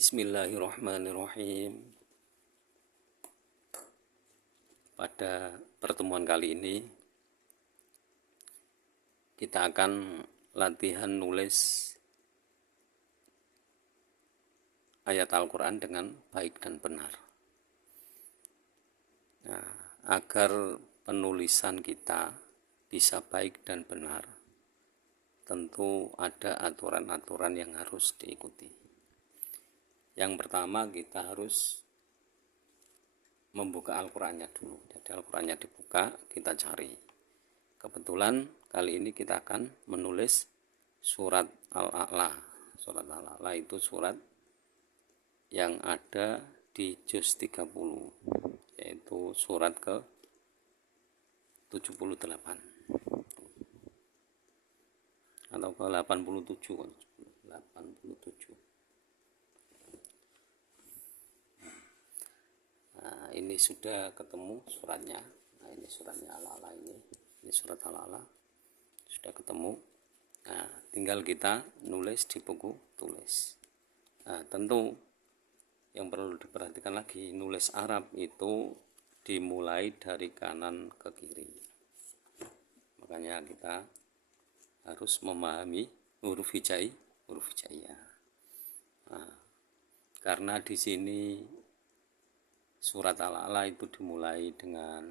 Bismillahirrahmanirrahim. Pada pertemuan kali ini kita akan latihan nulis ayat Al-Quran dengan baik dan benar. Nah, agar penulisan kita bisa baik dan benar, tentu ada aturan-aturan yang harus diikuti. Yang pertama, kita harus membuka Al-Qurannya dulu. Jadi Al-Qurannya dibuka, kita cari. Kebetulan kali ini kita akan menulis surat Al-A'la. Surat Al-A'la itu surat yang ada di juz 30, yaitu surat ke 78 atau ke 87. Nah, ini sudah ketemu suratnya. Nah, ini suratnya Al-A'la ini surat Al-A'la sudah ketemu. Nah, tinggal kita nulis di buku tulis. Nah, tentu yang perlu diperhatikan lagi, nulis Arab itu dimulai dari kanan ke kiri. Makanya kita harus memahami huruf hijaiyah. Nah, karena di sini surat Al-A'la itu dimulai dengan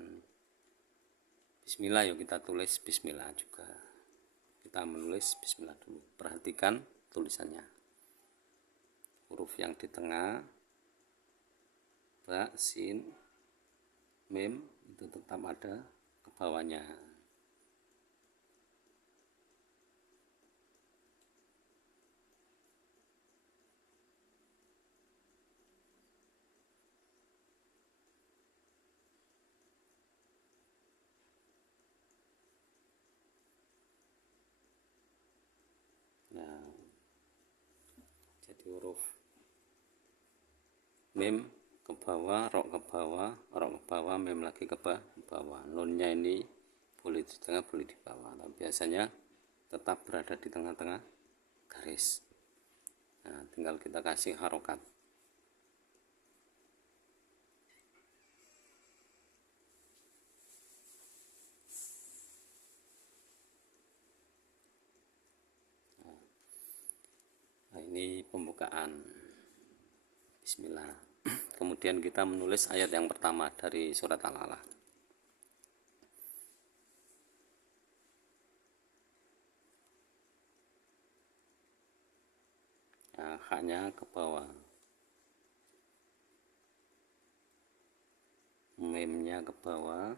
Bismillah, yuk kita tulis Bismillah juga. Kita menulis Bismillah dulu. Perhatikan tulisannya. Huruf yang di tengah, ba, sin, mim itu tetap ada ke bawahnya. Nah, jadi huruf mim ke bawah, ro ke bawah, mim lagi ke bawah. Nunnya ini boleh di tengah, boleh di bawah. Tapi biasanya tetap berada di tengah-tengah garis. Nah, tinggal kita kasih harokat. Nah, ini pembukaan. Bismillah. Kemudian kita menulis ayat yang pertama dari surat Al-A'la. Nah, haknya ke bawah, mimnya ke bawah,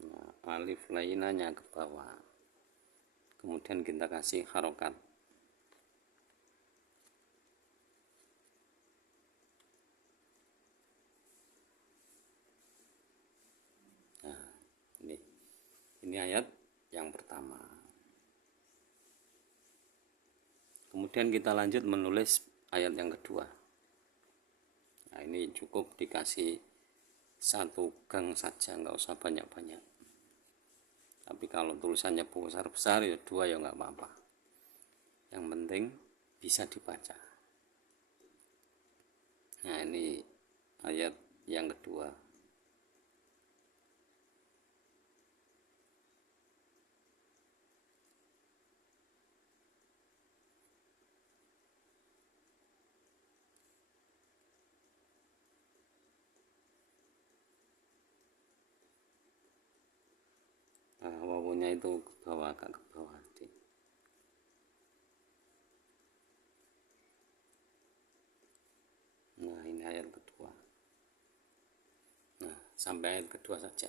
nah, alif lainnya ke bawah. Kemudian kita kasih harokat. Nah, ini ayat yang pertama. Kemudian kita lanjut menulis ayat yang kedua. Nah, ini cukup dikasih satu gang saja, nggak usah banyak-banyak. Tapi kalau tulisannya besar-besar ya dua ya nggak apa-apa. Yang penting bisa dibaca. Nah, ini ayat yang kedua. Nah, wawunya itu ke bawah, agak ke bawah. Nah, ini ayat kedua. Nah, sampai ayat kedua saja.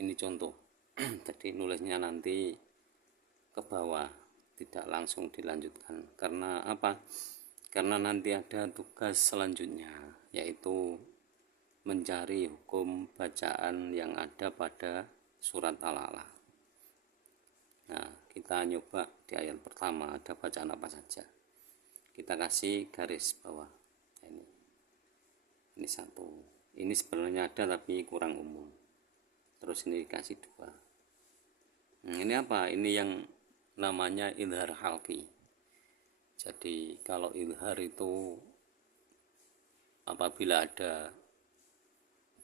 Ini contoh. Jadi nulisnya nanti ke bawah, tidak langsung dilanjutkan. Karena apa? Karena nanti ada tugas selanjutnya, yaitu mencari hukum bacaan yang ada pada surat Al-A'la. Nah, kita nyoba di ayat pertama ada bacaan apa saja. Kita kasih garis bawah. Ini satu. Ini sebenarnya ada tapi kurang umum. Terus ini dikasih 2. Ini apa? Ini yang namanya idhar halqi. Jadi kalau idhar itu apabila ada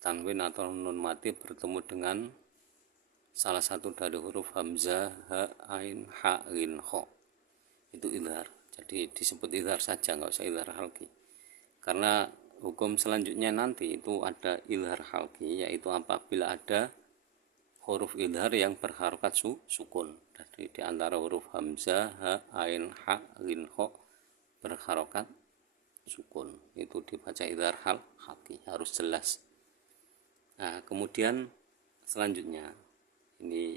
tanwin atau nun mati bertemu dengan salah satu dari huruf hamzah, ha, ain, ha, ghin, kho, itu idhar. Jadi disebut idhar saja, nggak usah idhar halqi. Karena hukum selanjutnya nanti itu ada idhar halqi, yaitu apabila ada huruf idhar yang berharokat sukun. Jadi di antara huruf hamzah, ha, ain, ha, ghin, kho berharokat sukun, itu dibaca idhar halqi, harus jelas. Nah, kemudian selanjutnya ini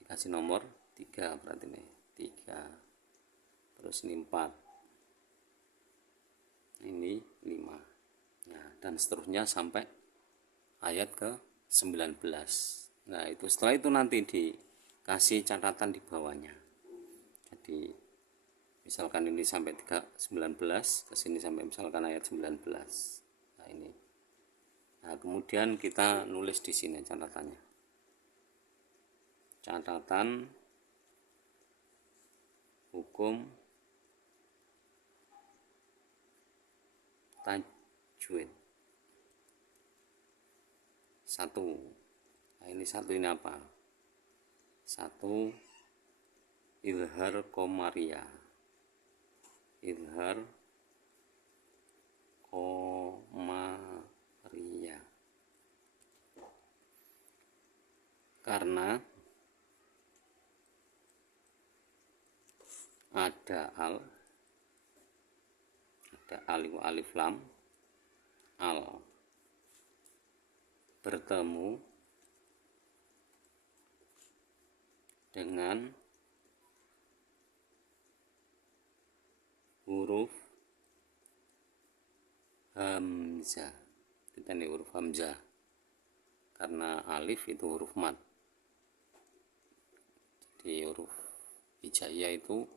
dikasih nomor 3, berarti nih 3, terus ini 4, ini 5. Nah, dan seterusnya sampai ayat ke 19. Nah, itu setelah itu nanti dikasih catatan di bawahnya. Jadi misalkan ini sampai 19, ke sini sampai misalkan ayat 19. Nah, ini. Nah, kemudian kita nulis di sini catatannya. Catatan hukum tajwid 1. Nah, ini 1 ini apa? 1 idhar qomariyah. Idhar qomariyah. Karena ada alif lam, al bertemu dengan huruf hamzah. Kita nih huruf hamzah, karena alif itu huruf mad. Jadi huruf hijaiyah itu,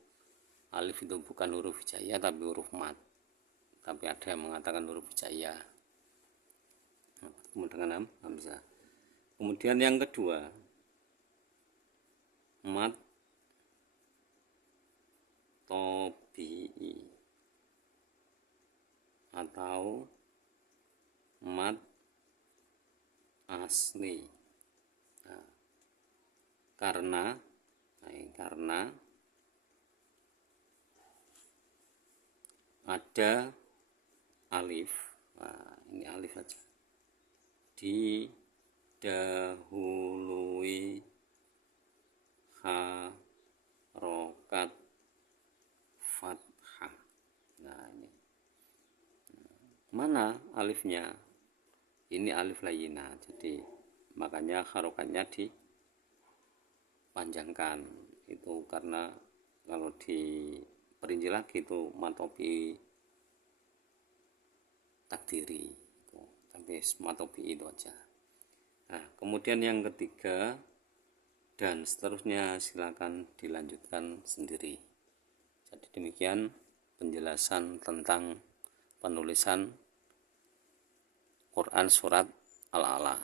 alif itu bukan huruf hijaiyah tapi huruf mad. Tapi ada yang mengatakan huruf hijaiyah. Bertemu dengan hamzah. Kemudian yang kedua, mad tobi'i atau mad asli. Nah, karena ada alif. Nah, ini alif aja didahului harokat fathah. Nah, ini mana alifnya? Ini alif layina, jadi makanya harokatnya dipanjangkan. Itu karena kalau diperinci lagi itu matopi takdiri itu, tapi matopi itu aja. Nah, kemudian yang ketiga dan seterusnya silakan dilanjutkan sendiri. Jadi demikian penjelasan tentang penulisan Quran surat Al-A'la.